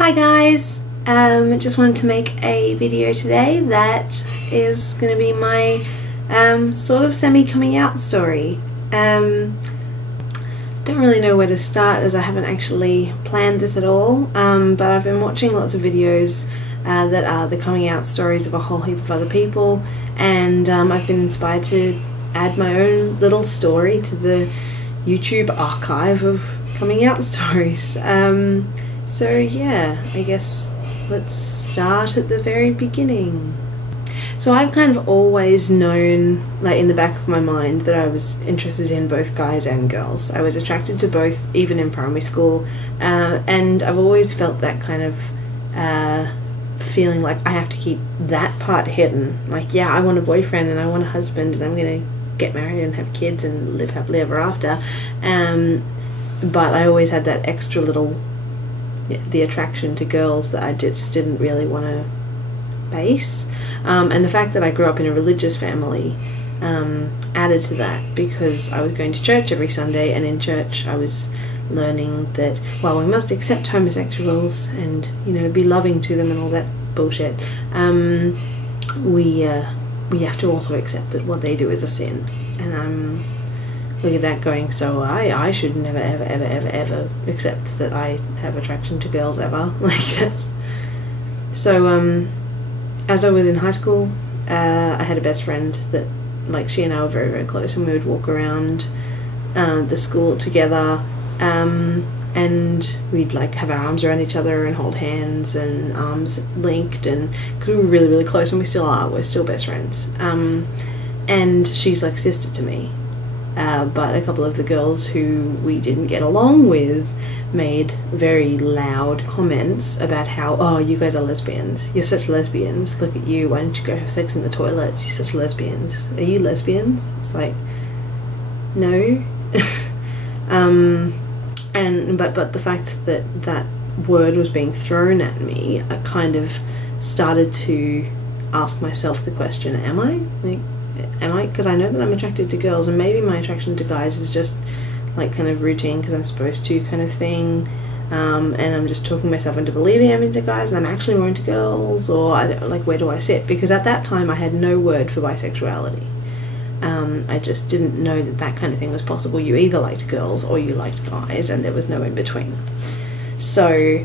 Hi guys, just wanted to make a video today that is going to be my sort of semi-coming out story. Don't really know where to start as I haven't actually planned this at all, but I've been watching lots of videos that are the coming out stories of a whole heap of other people, and I've been inspired to add my own little story to the YouTube archive of coming out stories. So yeah, I guess let's start at the very beginning. So I've kind of always known, like in the back of my mind, that I was interested in both guys and girls. I was attracted to both even in primary school, and I've always felt that kind of feeling like I have to keep that part hidden. Like, yeah, I want a boyfriend and I want a husband and I'm gonna get married and have kids and live happily ever after. But I always had that extra little, the attraction to girls that I just didn't really want to face, and the fact that I grew up in a religious family added to that, because I was going to church every Sunday, and in church I was learning that, well, we must accept homosexuals and, you know, be loving to them and all that bullshit. We have to also accept that what they do is a sin, and look at that going, so I should never ever accept that I have attraction to girls ever, like this. So as I was in high school, I had a best friend that, like, she and I were very close, and we would walk around the school together, and we'd like have our arms around each other and hold hands and arms linked, and because we were really close, and we still are, we're still best friends. And she's like sister to me. But a couple of the girls who we didn't get along with made very loud comments about how, oh, you guys are lesbians, you're such lesbians, look at you, why don't you go have sex in the toilets, you're such lesbians, are you lesbians? It's like, no. But the fact that that word was being thrown at me, I kind of started to ask myself the question, am I? Because I know that I'm attracted to girls, and maybe my attraction to guys is just like kind of routine because I'm supposed to kind of thing, and I'm just talking myself into believing I'm into guys and I'm actually more into girls, or like, where do I sit? Because at that time I had no word for bisexuality. I just didn't know that that kind of thing was possible. You either liked girls or you liked guys, and there was no in between. So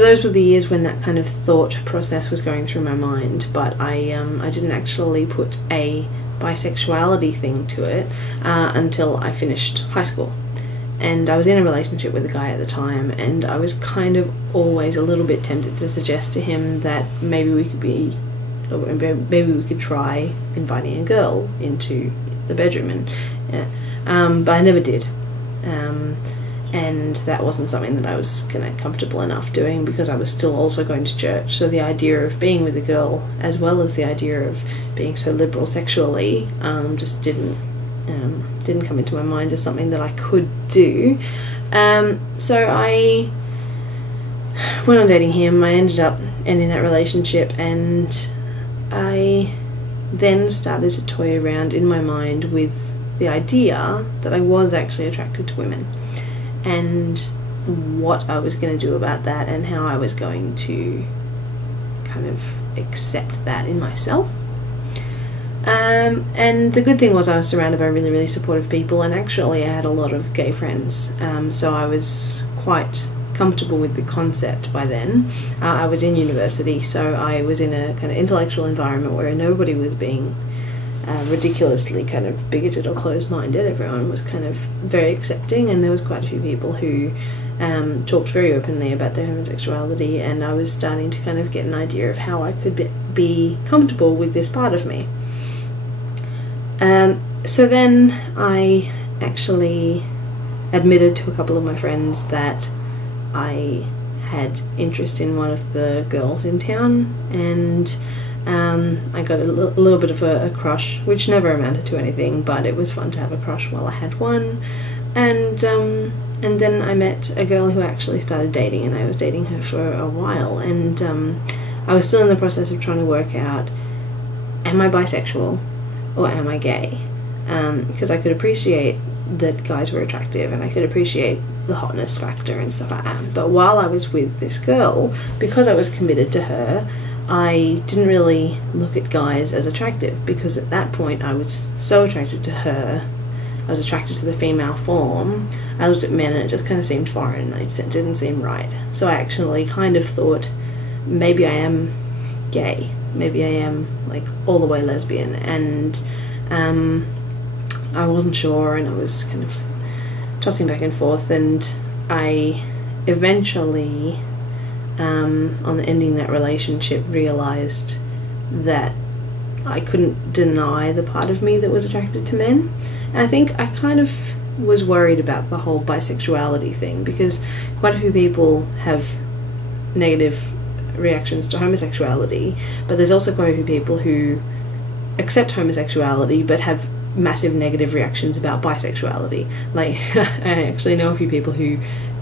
those were the years when that kind of thought process was going through my mind, but I didn't actually put a bisexuality thing to it until I finished high school. And I was in a relationship with a guy at the time, and I was kind of always a little bit tempted to suggest to him that maybe we could try inviting a girl into the bedroom, and but I never did. And that wasn't something that I was kind of comfortable enough doing, because I was still also going to church. So the idea of being with a girl, as well as the idea of being so liberal sexually, just didn't come into my mind as something that I could do. So I went on dating him. I ended up ending that relationship, and I then started to toy around in my mind with the idea that I was actually attracted to women, and what I was going to do about that, and how I was going to kind of accept that in myself. And the good thing was I was surrounded by really supportive people, and actually I had a lot of gay friends, so I was quite comfortable with the concept by then. I was in university, so I was in a kind of intellectual environment where nobody was being ridiculously kind of bigoted or closed-minded. Everyone was kind of very accepting, and there was quite a few people who talked very openly about their homosexuality, and I was starting to kind of get an idea of how I could be comfortable with this part of me. So then I actually admitted to a couple of my friends that I had interest in one of the girls in town, and I got a little bit of a crush, which never amounted to anything, but it was fun to have a crush while I had one. And then I met a girl who actually started dating, and I was dating her for a while, and I was still in the process of trying to work out, am I bisexual or am I gay? Because I could appreciate that guys were attractive, and I could appreciate the hotness factor and stuff like that. But while I was with this girl, because I was committed to her, I didn't really look at guys as attractive, because at that point I was so attracted to her. I was attracted to the female form. I looked at men and it just kind of seemed foreign. It didn't seem right. So I actually kind of thought, maybe I am gay. Maybe I am like all the way lesbian. And I wasn't sure, and I was kind of tossing back and forth, and I eventually, on ending that relationship, realised that I couldn't deny the part of me that was attracted to men. And I think I kind of was worried about the whole bisexuality thing, because quite a few people have negative reactions to homosexuality, but there's also quite a few people who accept homosexuality but have massive negative reactions about bisexuality. Like, I actually know a few people who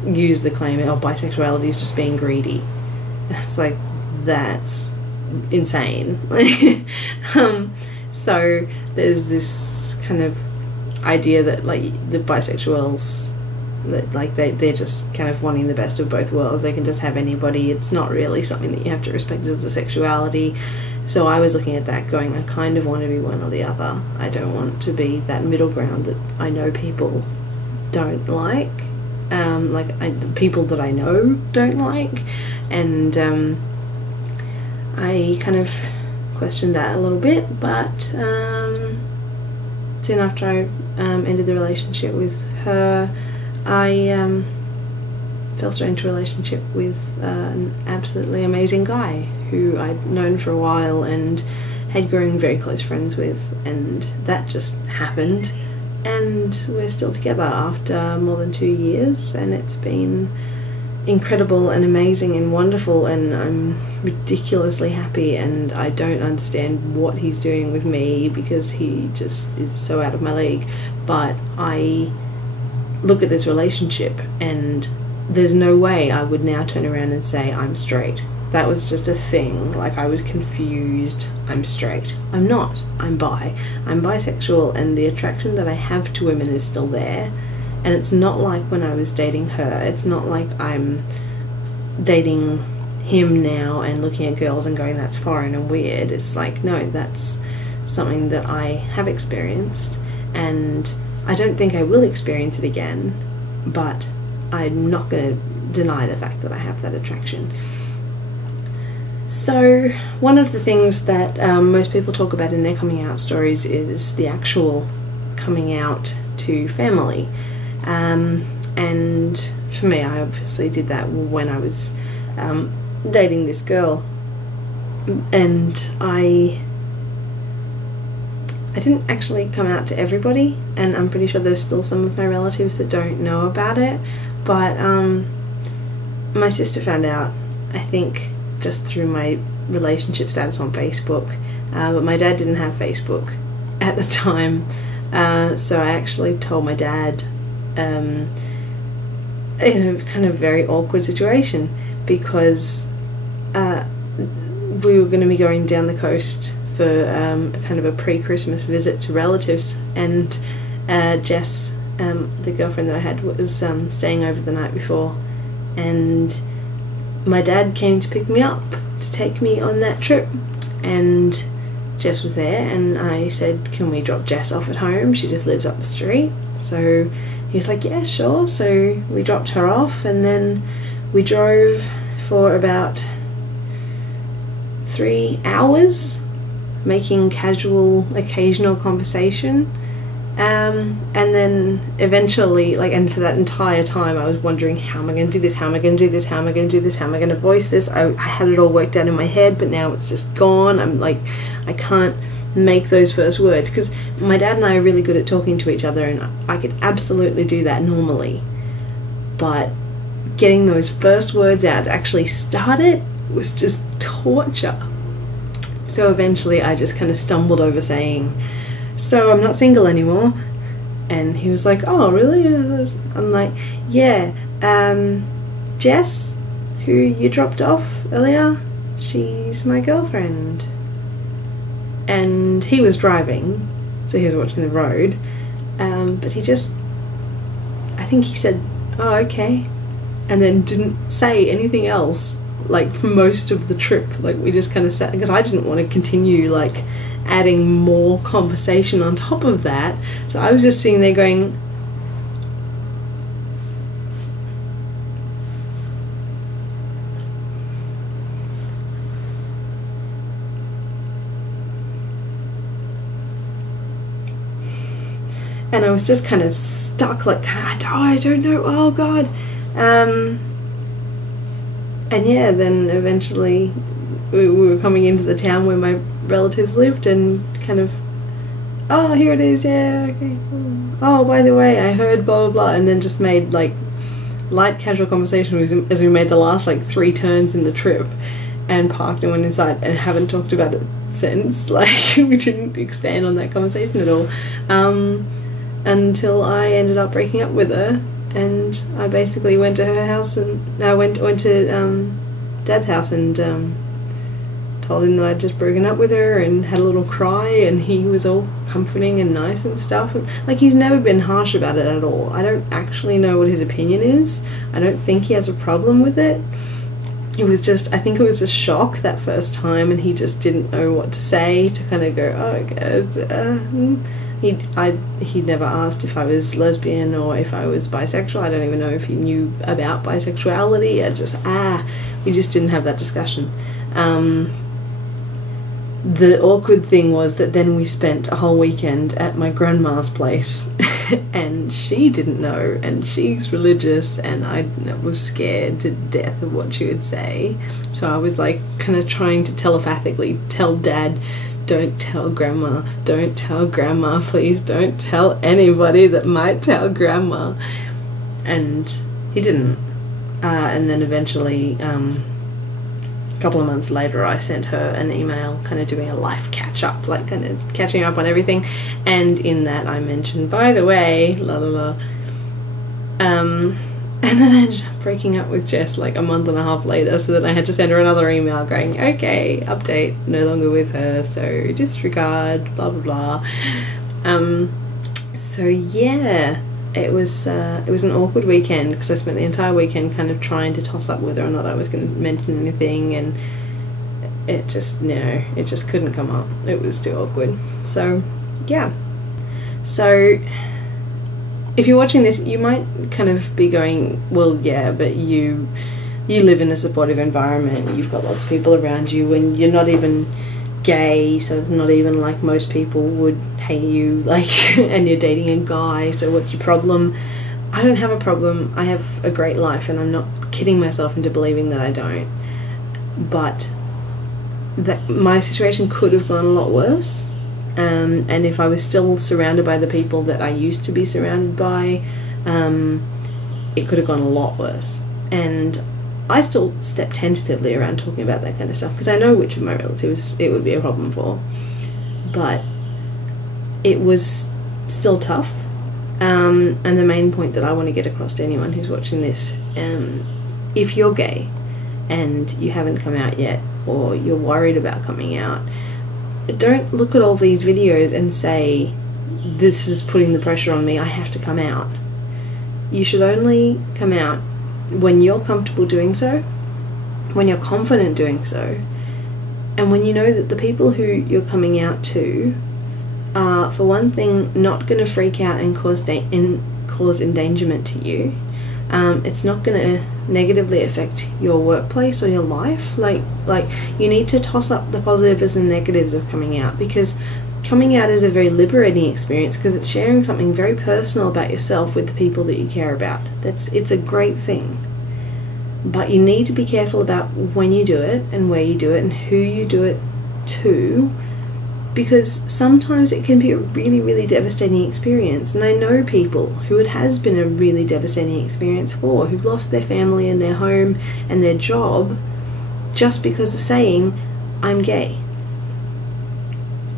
use the claim of bisexuality as just being greedy. And it's like, that's insane. So there's this kind of idea that like the bisexuals, that like they're just kind of wanting the best of both worlds. They can just have anybody. It's not really something that you have to respect as a sexuality. So I was looking at that going, I kind of want to be one or the other. I don't want to be that middle ground that I know people don't like. People that I know don't like. And I kind of questioned that a little bit, but soon after I ended the relationship with her, I fell straight into a relationship with an absolutely amazing guy who I'd known for a while and had grown very close friends with, and that just happened, and we're still together after more than 2 years, and it's been incredible and amazing and wonderful, and I'm ridiculously happy, and I don't understand what he's doing with me because he just is so out of my league. But I look at this relationship and there's no way I would now turn around and say I'm straight. That was just a thing. Like, I was confused. I'm straight. I'm not. I'm bi. I'm bisexual, and the attraction that I have to women is still there. And it's not like when I was dating her. It's not like I'm dating him now and looking at girls and going, that's foreign and weird. It's like, no, that's something that I have experienced, and I don't think I will experience it again, but I'm not going to deny the fact that I have that attraction. So one of the things that most people talk about in their coming out stories is the actual coming out to family. And for me, I obviously did that when I was dating this girl, and I didn't actually come out to everybody, and I'm pretty sure there's still some of my relatives that don't know about it, but my sister found out, I think, just through my relationship status on Facebook, but my dad didn't have Facebook at the time, so I actually told my dad in a kind of very awkward situation, because we were going to be going down the coast for kind of a pre-Christmas visit to relatives, and Jess, the girlfriend that I had, was staying over the night before, and my dad came to pick me up to take me on that trip, and Jess was there, and I said, can we drop Jess off at home? She just lives up the street. So he was like, yeah, sure. So we dropped her off, and then we drove for about 3 hours, making casual, occasional conversation, and then eventually, like, and for that entire time I was wondering, how am I going to do this, how am I going to do this, how am I going to do this, how am I going to voice this? I had it all worked out in my head, but now it's just gone. I'm like, I can't make those first words, because my dad and I are really good at talking to each other, and I could absolutely do that normally, but getting those first words out to actually start it was just torture. So eventually I just kind of stumbled over saying, so I'm not single anymore. And he was like, oh really? I'm like, yeah, Jess, who you dropped off earlier, she's my girlfriend. And he was driving, so he was watching the road, but he just, I think he said, oh, okay, and then didn't say anything else, like, for most of the trip. Like, we just kind of sat, because I didn't want to continue, like, adding more conversation on top of that. So I was just sitting there going, and I was just kind of stuck, like, I don't know, oh god. And yeah, then eventually we were coming into the town where my relatives lived, and kind of, oh, here it is, yeah, okay, oh, by the way, I heard blah blah blah, and then just made, like, light casual conversation as we made the last, like, 3 turns in the trip, and parked and went inside, and haven't talked about it since. Like, we didn't expand on that conversation at all, until I ended up breaking up with her, and I basically went to her house, and I went to Dad's house, and told him that I'd just broken up with her, and had a little cry, and he was all comforting and nice and stuff. And, like, he's never been harsh about it at all. I don't actually know what his opinion is. I don't think he has a problem with it. It was just, I think it was just shock that first time, and he just didn't know what to say, to kind of go, oh god, He'd never asked if I was lesbian or if I was bisexual. I don't even know if he knew about bisexuality. We just didn't have that discussion. The awkward thing was that then we spent a whole weekend at my grandma's place, and she didn't know, and she's religious, and I was scared to death of what she would say. So I was, like, kind of trying to telepathically tell Dad, don't tell Grandma, please don't tell anybody that might tell Grandma. And he didn't. And then eventually, a couple of months later, I sent her an email kind of doing a life catch-up, like kind of catching up on everything, and in that I mentioned, by the way, la la la, and then I ended up breaking up with Jess like a month and a half later, so then I had to send her another email going, okay, update, no longer with her, so disregard, blah blah blah. So yeah, it was an awkward weekend, because I spent the entire weekend kind of trying to toss up whether or not I was going to mention anything, and it just couldn't come up. It was too awkward. So yeah, so if you're watching this, you might kind of be going, well, yeah, but you live in a supportive environment, you've got lots of people around you, and you're not even gay, so it's not even like most people would hate you, like, and you're dating a guy, so what's your problem? I don't have a problem. I have a great life, and I'm not kidding myself into believing that I don't. But that my situation could have gone a lot worse. And if I was still surrounded by the people that I used to be surrounded by, it could have gone a lot worse. And I still step tentatively around talking about that kind of stuff, because I know which of my relatives it would be a problem for. But it was still tough. And the main point that I want to get across to anyone who's watching this, if you're gay and you haven't come out yet, or you're worried about coming out, don't look at all these videos and say, this is putting the pressure on me, I have to come out. You should only come out when you're comfortable doing so, when you're confident doing so, and when you know that the people who you're coming out to are, for one thing, not going to freak out and cause endangerment to you. It's not going to negatively affect your workplace or your life. Like you need to toss up the positives and negatives of coming out, because coming out is a very liberating experience, because it's sharing something very personal about yourself with the people that you care about. It's a great thing. But you need to be careful about when you do it, and where you do it, and who you do it to, because sometimes it can be a really, really devastating experience. And I know people who it has been a really devastating experience for, who've lost their family and their home and their job just because of saying, I'm gay.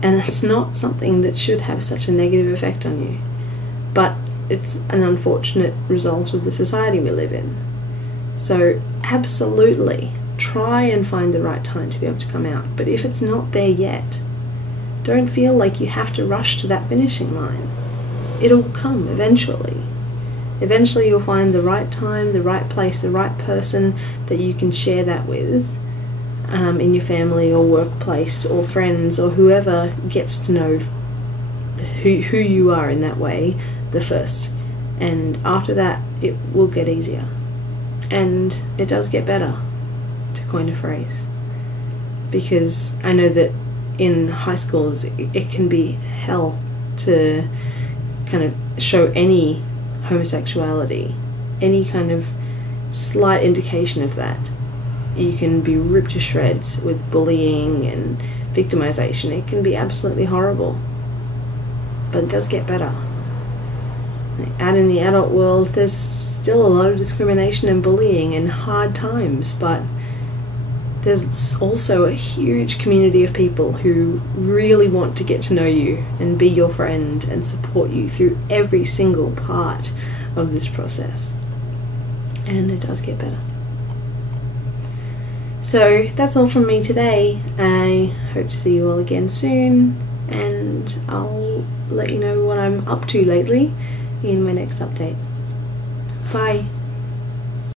And that's not something that should have such a negative effect on you. But it's an unfortunate result of the society we live in. So absolutely, try and find the right time to be able to come out. But if it's not there yet, don't feel like you have to rush to that finishing line. It'll come eventually. eventually you'll find the right time, the right place, the right person that you can share that with, in your family or workplace or friends or whoever gets to know who you are in that way the first. And after that it will get easier, and it does get better, to coin a phrase, because I know that in high schools it can be hell to kind of show any homosexuality, any kind of slight indication of that. You can be ripped to shreds with bullying and victimization. It can be absolutely horrible, but it does get better. Out in the adult world there's still a lot of discrimination and bullying and hard times, but there's also a huge community of people who really want to get to know you and be your friend and support you through every single part of this process. And it does get better. So that's all from me today. I hope to see you all again soon, and I'll let you know what I'm up to lately in my next update. Bye.